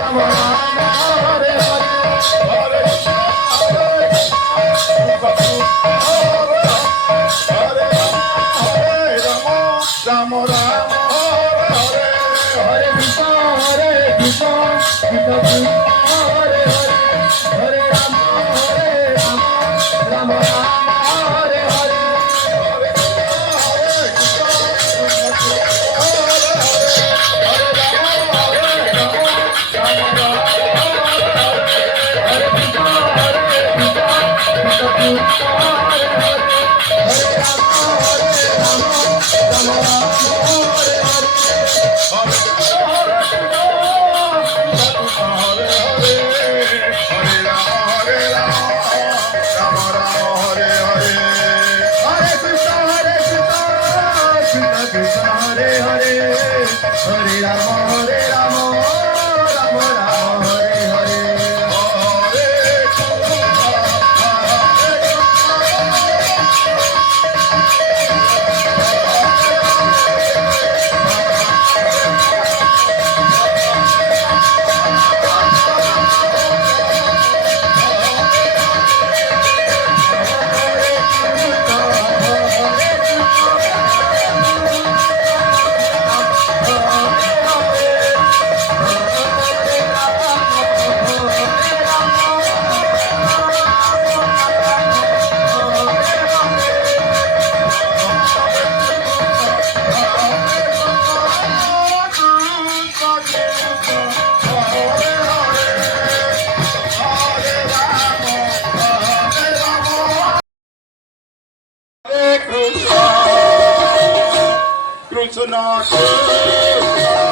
রাম রাম হরে হরে হরে রাম রাম হরে হরে কৃষ্ণ Hare কৃষ্ণ কৃষ্ণ কৃষ্ণ হরে হরে হরে রাম রাম রাম হরে হরে Hare Krishna Krishna